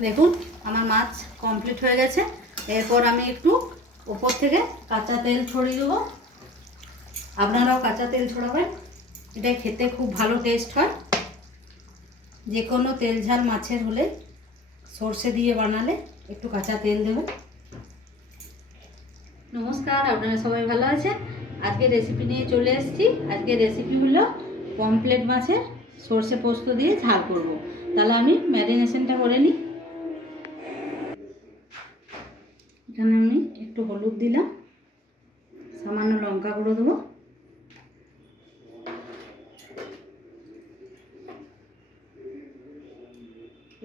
দেখুন আমার মাছ কমপ্লিট হয়ে গেছে। এরপর আমি একটু উপর থেকে কাঁচা তেল ছড়িয়ে দেবো। আপনারাও কাঁচা তেল ছড়াবেন, এটা খেতে খুব ভালো টেস্ট হয়। যে কোনো তেল ঝাল মাছের হলে সর্ষে দিয়ে বানালে একটু কাঁচা তেল দেবেন। নমস্কার, আপনারা সবাই ভালো আছেন? আজকে রেসিপি নিয়ে চলে এসেছি। আজকে রেসিপি হলো পমফ্রেট মাছের সর্ষে পোস্ত দিয়ে ঝাল করব। তাহলে আমি ম্যারিনেশনটা করে নিই। এখানে আমি একটু হলুদ দিলাম, সামান্য লঙ্কা গুঁড়ো দেবো,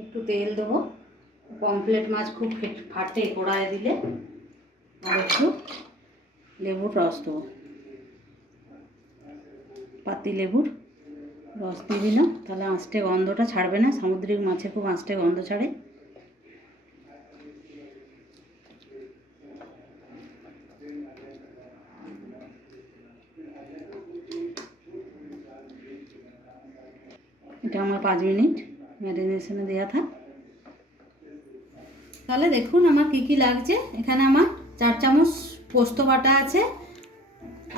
একটু তেল দেবো। পমফ্রেট মাছ খুব ফাটে কড়ায় দিলে। আর একটু লেবুর রস দেবো, পাতি লেবুর রস দিয়ে দিলাম, তাহলে আঁচটে গন্ধটা ছাড়বে না। সামুদ্রিক মাছে খুব আঁচটে গন্ধ ছাড়ে। এটা আমার 5 মিনিট ম্যারিনেশনে দেওয়া থাক। তাহলে দেখুন আমার কি কি লাগছে। এখানে আমার 4 চামচ পোস্ত বাটা আছে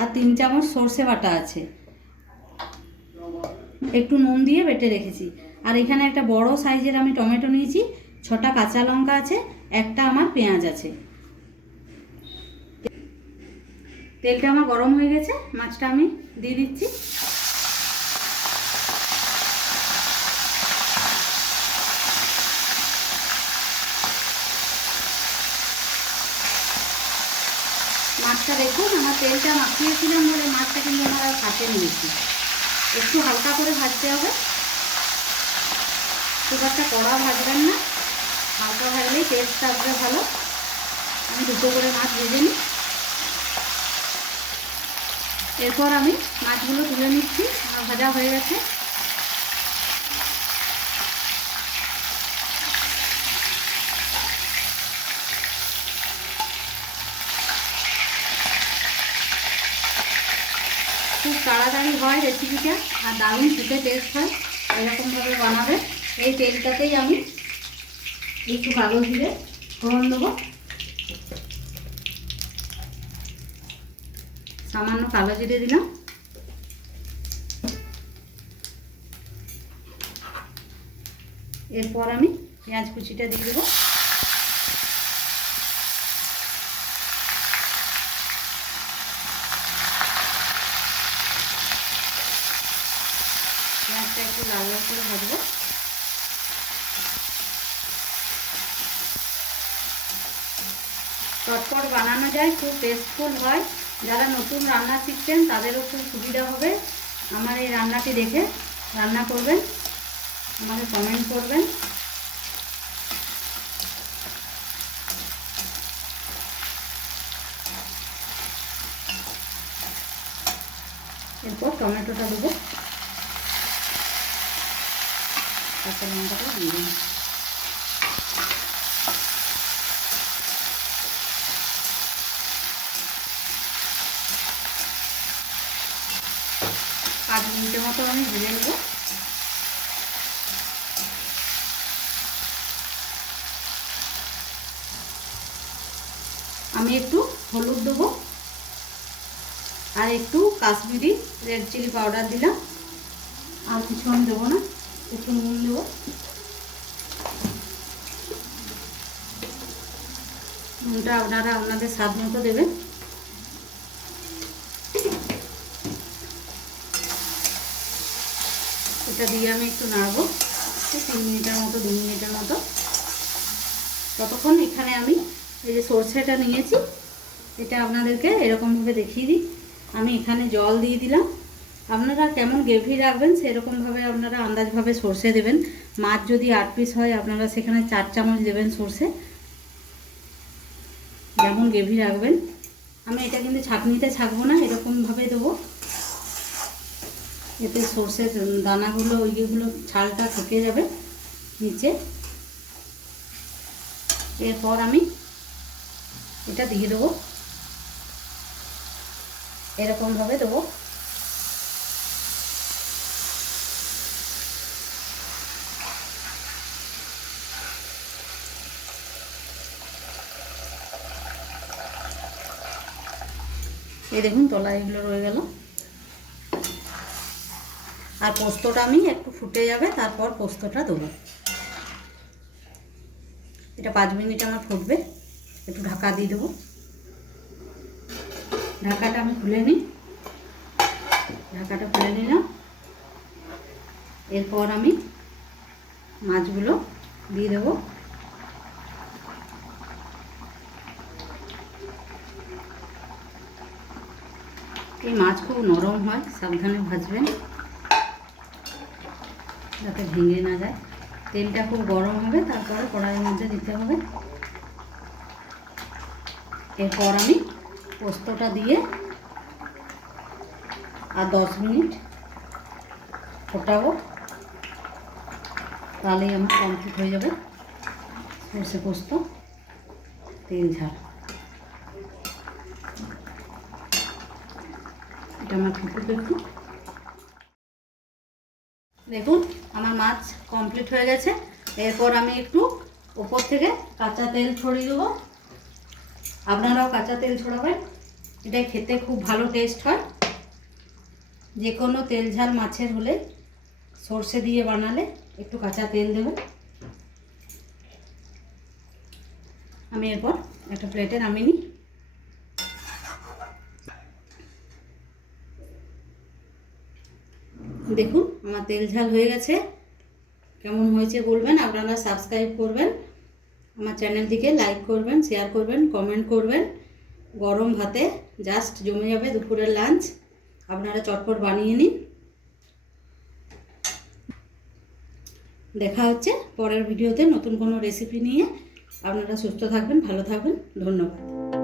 আর 3 চামচ সর্ষে বাটা আছে, একটু নুন দিয়ে বেটে রেখেছি। আর এখানে একটা বড় সাইজের আমি টমেটো নিয়েছি, 6টা কাঁচা লঙ্কা আছে, একটা আমার পেঁয়াজ আছে। তেলটা আমার গরম হয়ে গেছে, মাছটা আমি দিয়ে দিচ্ছি। মাছটা দেখুন আমার তেলটা মাখিয়েছিলাম বলে মাছটা কিন্তু আমার আর ফাটে নিয়েছি। একটু হালকা করে ভাজতে হবে, খুব একটা কড়া ভাজবেন না, হালকা ভাজলেই টেস্ট আসবে ভালো। আমি দুটো করে মাছ ভেজে নিই। এরপর আমি মাছগুলো তুলে নিচ্ছি, আমার ভাজা হয়ে গেছে। খুব তাড়াতাড়ি হয় রেসিপিটা আর দারুণ খেতে টেস্ট হয়। এরকমভাবে বানাবে। এই তেলটাতেই আমি একটু কালো জিরে ফোড়ন দেবো, সামান্য কালো জিরে দিলাম। এরপর আমি পেঁয়াজ কুচিটা দিয়ে দেবো। পেঁয়াজটা একটু লাল লাল করে ভাজবো। চটপট বানানো যায়, খুব টেস্টফুল হয়। যারা নতুন রান্না শিখছেন তাদেরও খুব সুবিধা হবে। আমার এই রান্নাটি দেখে রান্না করবেন, আমাকে কমেন্ট করবেন। এরপর টমেটোটা দেবো, কাঁচা লঙ্কাটা দিয়ে দিন। পাঁচ মিনিটের মতো আমি ভেজে নেব। আমি একটু হলুদ দেবো আর একটু কাশ্মীরি রেড চিলি পাউডার দিলাম। আর কিছু আমি দেবো না, একটু নুন দেবো। নুনটা আপনারা আপনাদের স্বাদ মতো দেবেন। এটা দিয়ে আমি একটু নাড়বো 3 মিনিটের মতো, 2 মিনিটের মতো। ততক্ষণ এখানে আমি এই যে সর্ষেটা নিয়েছি, এটা আপনাদেরকে এরকমভাবে দেখিয়ে দিই। আমি এখানে জল দিয়ে দিলাম। আপনারা কেমন গ্রেভি রাখবেন সেরকমভাবে আপনারা আন্দাজভাবে সর্ষে দেবেন। মাছ যদি 8 পিস হয় আপনারা সেখানে 4 চামচ দেবেন সর্ষে, যেমন গ্রেভি রাখবেন। আমি এটা কিন্তু ছাঁকনিতে ছাঁকবো না, এরকমভাবে দেবো। এতে সর্ষের দানাগুলো ইয়েগুলো ছালটা থেকে যাবে নিচে। এরপর আমি এটা দিয়ে দেবো, এরকমভাবে দেবো। এই দেখুন তলায় এগুলো রয়ে গেল। আর পোস্তটা আমি একটু ফুটে যাবে, তারপর পোস্তটা দেবো। এটা 5 মিনিট আমার ফুটবে, একটু ঢাকা দিয়ে দেবো। ঢাকাটা আমি খুলে নিই। ঢাকাটা খুলে নিলাম। এরপর আমি মাছগুলো দিয়ে দেবো। এই মাছ খুব নরম হয়, সাবধানে ভাজবেন যাতে ভেঙে না যায়। তেলটা খুব গরম হবে, তারপরে কড়াইয়ের মধ্যে দিতে হবে। এরপর আমি পোস্তটা দিয়ে আর 10 মিনিট ফোটাবো, তাহলেই আমার কমপ্লিট হয়ে যাবে সরষে পোস্ত তেল ঝাল। এটা আমার ফুটুক একটু। দেখুন আমার মাছ কমপ্লিট হয়ে গেছে। এরপর আমি একটু ওপর থেকে কাঁচা তেল ছড়িয়ে দেবো। আপনারাও কাঁচা তেল ছড়াবেন, এটা খেতে খুব ভালো টেস্ট হয়। যে কোনো তেল ঝাল মাছের হলে সর্ষে দিয়ে বানালে একটু কাঁচা তেল দেবেন। আমি এরপর একটা প্লেটে নামিয়ে নিই। দেখুন আমার তেল ঝাল হয়ে গেছে। কেমন হয়েছে বলবেন। আপনারা সাবস্ক্রাইব করবেন, আমার চ্যানেলটিকে লাইক করবেন, শেয়ার করবেন, কমেন্ট করবেন। গরম ভাতে জাস্ট জমে যাবে দুপুরের লাঞ্চ। আপনারা চটপট বানিয়ে নিন। দেখা হচ্ছে পরের ভিডিওতে নতুন কোনো রেসিপি নিয়ে। আপনারা সুস্থ থাকবেন, ভালো থাকবেন। ধন্যবাদ।